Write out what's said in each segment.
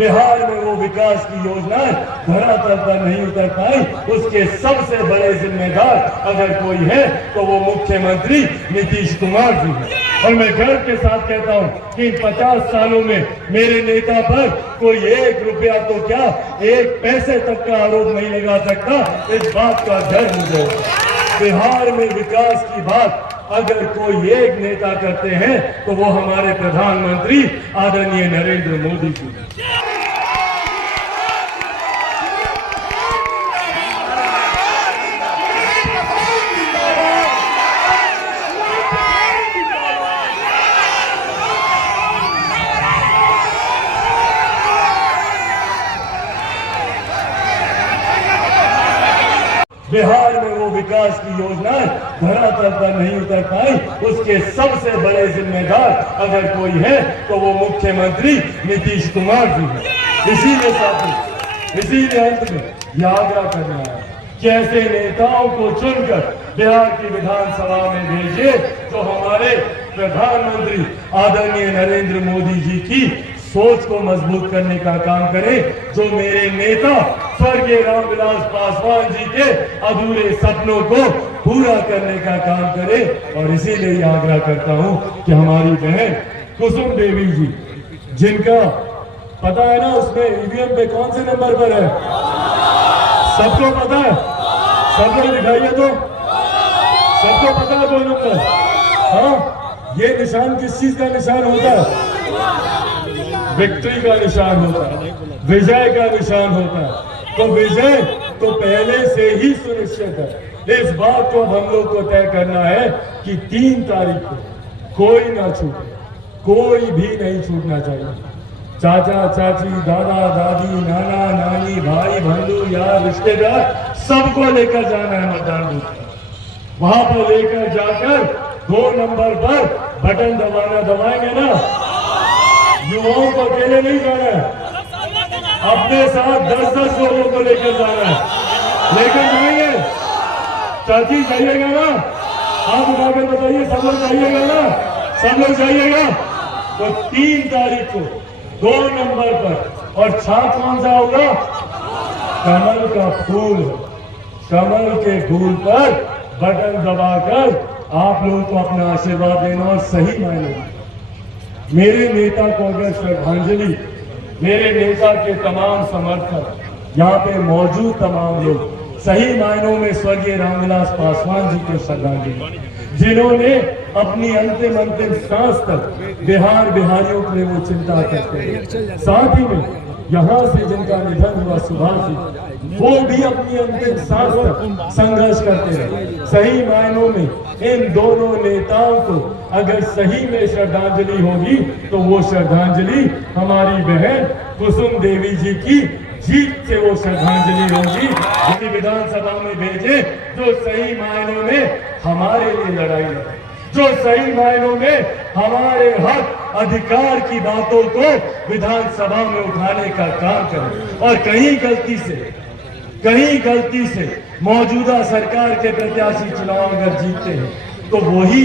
बिहार में वो विकास की योजनाएं धरातल पर नहीं उतर पाई, उसके सबसे बड़े जिम्मेदार अगर कोई है तो वो मुख्यमंत्री नीतीश कुमार जी है। और मैं गर्व के साथ कहता हूं कि इन 50 सालों में मेरे नेता पर कोई 1 रुपया तो क्या 1 पैसे तक का आरोप नहीं लगा सकता। इस बात का डर मुझे। बिहार में विकास की बात अगर कोई एक नेता करते हैं तो वो हमारे प्रधानमंत्री आदरणीय नरेंद्र मोदी जी। बिहार में वो विकास की योजनाएं धरातल पर नहीं उतर पाई, उसके सबसे बड़े जिम्मेदार अगर कोई है तो वो मुख्यमंत्री नीतीश कुमार जी है। इसीलिए साथी, इसीलिए अंत में यह आग्रह करना है कि ऐसे नेताओं को चुनकर बिहार की विधानसभा में भेजे जो हमारे प्रधानमंत्री आदरणीय नरेंद्र मोदी जी की सोच को मजबूत करने का काम करे, जो मेरे नेता स्वर्गीय रामविलास पासवान जी के अधूरे सपनों को पूरा करने का काम करे। और इसीलिए आग्रह करता हूं कि हमारी बहन कुसुम देवी जी, जिनका पता है ना उसमें ईवीएम पे कौन से नंबर पर है, सबको पता है, सब लोग दिखाइए तो, सबको पता है 2 नंबर। हाँ, ये निशान किस चीज का निशान होता है? विक्ट्री का निशान होता है, विजय का निशान होता है। तो विजय तो पहले से ही सुनिश्चित है। इस बात को हम लोग को तय करना है कि 3 तारीख को कोई ना छूटे, कोई भी नहीं छूटना चाहिए। चाचा चाची, दादा दादी, नाना नानी, भाई बंधु, यार रिश्तेदार, सबको लेकर जाना है मतदान बूथ। वहां पर लेकर जाकर 2 नंबर पर बटन दबाएंगे ना। युवाओं को अकेले नहीं जाना है, अपने साथ 10-10 लोगों को लेकर जाना है। लेकर जाएंगे, चाची जाइएगा ना, आप उठाकर बताइए, सब लोग जाइएगा ना, सब लोग जाइएगा। तो 3 तारीख को 2 नंबर पर, और छाप कौन सा होगा? कमल का फूल। कमल के फूल पर बटन दबाकर आप लोगों को अपना आशीर्वाद देना। और सही मायने मेरे नेता को अगर श्रद्धांजलि, मेरे नेता के तमाम समर्थक, यहाँ पे मौजूद तमाम लोग सही मायनों में स्वर्गीय रामविलास पासवान जी को श्रद्धांजलि, जिन्होंने अपनी अंतिम सांस तक बिहारियों के लिए वो चिंता करते हैं। साथ ही में यहाँ से जिनका निधन हुआ सुभाष जी, वो भी अपनी अंतिम सांस तक संघर्ष करते रहे। सही मायनों में इन दोनों नेताओं को अगर सही में श्रद्धांजलि होगी तो वो श्रद्धांजलि हमारी बहन कुसुम देवी जी की जीत से वो श्रद्धांजलि होगी, जो विधानसभा में भेजे, जो सही मायनों में हमारे लिए लड़ाई लड़े, जो सही मायनों में हमारे हक अधिकार की बातों को विधानसभा में उठाने का काम करे। और कहीं गलती से मौजूदा सरकार के प्रत्याशी चुनाव अगर जीतते हैं तो वही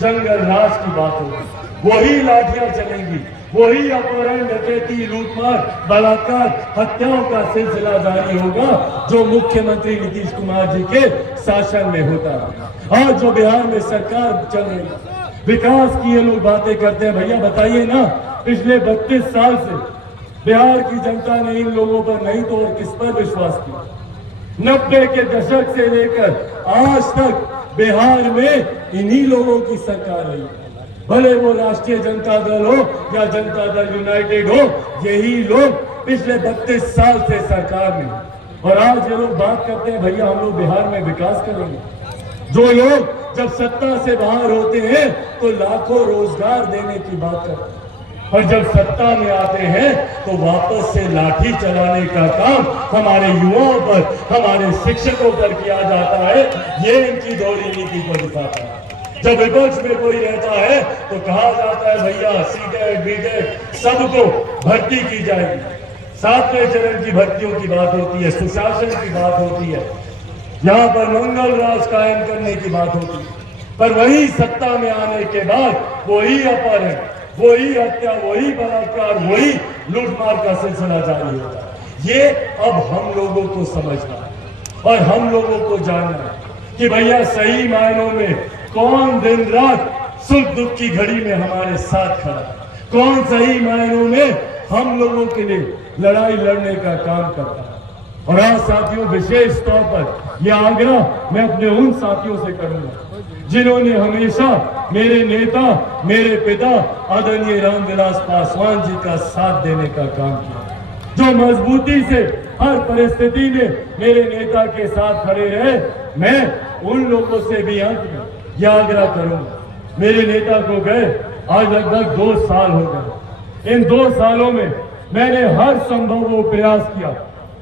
जंगल राज की बात होगी, वही लाठियां चलेंगी, वही अपहरण, डकैती, लूटमार, बलात्कार, हत्याओं का सिलसिला जारी होगा जो मुख्यमंत्री नीतीश कुमार जी के शासन में होता है। आज जो बिहार में सरकार चल रही है, विकास की ये लोग बातें करते हैं। भैया बताइए ना, पिछले 32 साल से बिहार की जनता ने इन लोगों पर नहीं तो और किस पर विश्वास किया? 90 के दशक से लेकर आज तक बिहार में इन्हीं लोगों की सरकार रही है। भले वो राष्ट्रीय जनता दल हो या जनता दल यूनाइटेड हो, यही लोग पिछले 32 साल से सरकार में। और आज ये लोग बात करते हैं भैया हम लोग बिहार में विकास करेंगे। जो लोग जब सत्ता से बाहर होते हैं तो लाखों रोजगार देने की बात करते हैं, और जब सत्ता में आते हैं तो वापस से लाठी चलाने का काम हमारे युवाओं पर, हमारे शिक्षकों पर किया जाता है। ये इनकी दोहरी नीति को दिखाता है। जब विपक्ष में कोई रहता है तो कहा जाता है भैया सीटेट बीटेट सबको भर्ती की जाएगी, 7वें चरण की भर्तियों की बात होती है, सुशासन की बात होती है, यहाँ पर मंगल राज कायम करने की बात होती है। पर वही सत्ता में आने के बाद वही अपहरण, वही हत्या, वही बलात्कार, वही लूटमार का सिलसिला जारी होता है। ये अब हम लोगों को समझना है और हम लोगों को जानना है कि भैया सही मायनों में कौन दिन रात सुख दुख की घड़ी में हमारे साथ खड़ा है, कौन सही मायनों में हम लोगों के लिए लड़ाई लड़ने का काम करता है। और आज साथियों, विशेष तौर पर यह आग्रह मैं अपने उन साथियों से करूंगा जिन्होंने हमेशा मेरे नेता, मेरे पिता आदरणीय रामविलास पासवान जी का साथ देने का काम किया, जो मजबूती से हर परिस्थिति में मेरे नेता के साथ खड़े रहे। मैं उन लोगों से भी अंत में यह आग्रह करूंगा, मेरे नेता को गए आज लगभग 2 साल हो गए। इन 2 सालों में मैंने हर संभव वो प्रयास किया,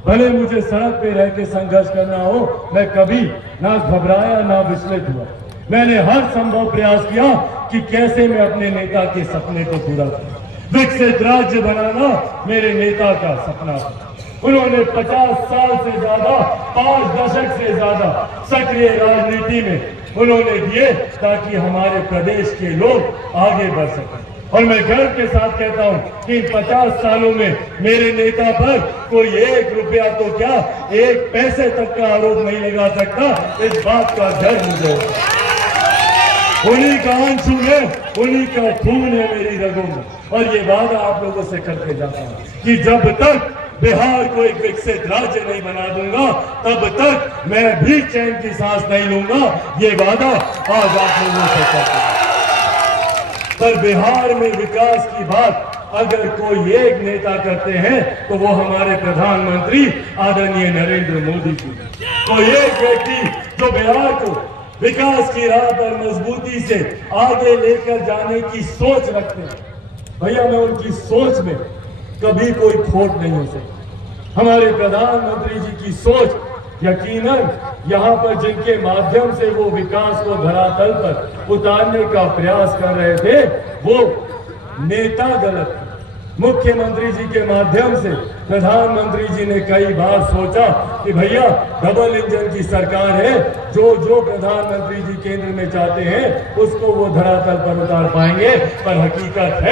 भले मुझे सड़क पे रह के संघर्ष करना हो, मैं कभी ना घबराया ना विचलित हुआ। मैंने हर संभव प्रयास किया कि कैसे मैं अपने नेता के सपने को पूरा करूं। विकसित राज्य बनाना मेरे नेता का सपना था। उन्होंने 50 साल से ज्यादा, 5 दशक से ज्यादा सक्रिय राजनीति में उन्होंने दिए ताकि हमारे प्रदेश के लोग आगे बढ़ सकें। और मैं गर्व के साथ कहता हूं कि इन 50 सालों में मेरे नेता पर कोई 1 रुपया तो क्या 1 पैसे तक का आरोप नहीं लगा सकता। इस बात का डर मुझे, उन्हीं का अंशु है, उन्हीं का खून है मेरी रगों में। और ये वादा आप लोगों से करके जाता हूं कि जब तक बिहार को एक विकसित राज्य नहीं बना दूंगा, तब तक मैं भी चैन की सांस नहीं लूंगा। ये वादा आज आप लोगों से करता हूं। पर बिहार में विकास की बात अगर कोई एक नेता करते हैं तो वो हमारे प्रधानमंत्री आदरणीय नरेंद्र मोदी जी। कोई एक व्यक्ति जो बिहार को विकास की राह पर मजबूती से आगे लेकर जाने की सोच रखते हैं, भैया मैं उनकी सोच में कभी कोई खोट नहीं हो सकती। हमारे प्रधानमंत्री जी की सोच यकीनन यहाँ पर जिनके माध्यम से वो विकास को धरातल पर उतारने का प्रयास कर रहे थे, वो नेता गलत थे। मुख्यमंत्री जी के माध्यम से प्रधानमंत्री जी ने कई बार सोचा कि भैया डबल इंजन की सरकार है, जो प्रधानमंत्री जी केंद्र में चाहते हैं उसको वो धरातल पर उतार पाएंगे। पर हकीकत है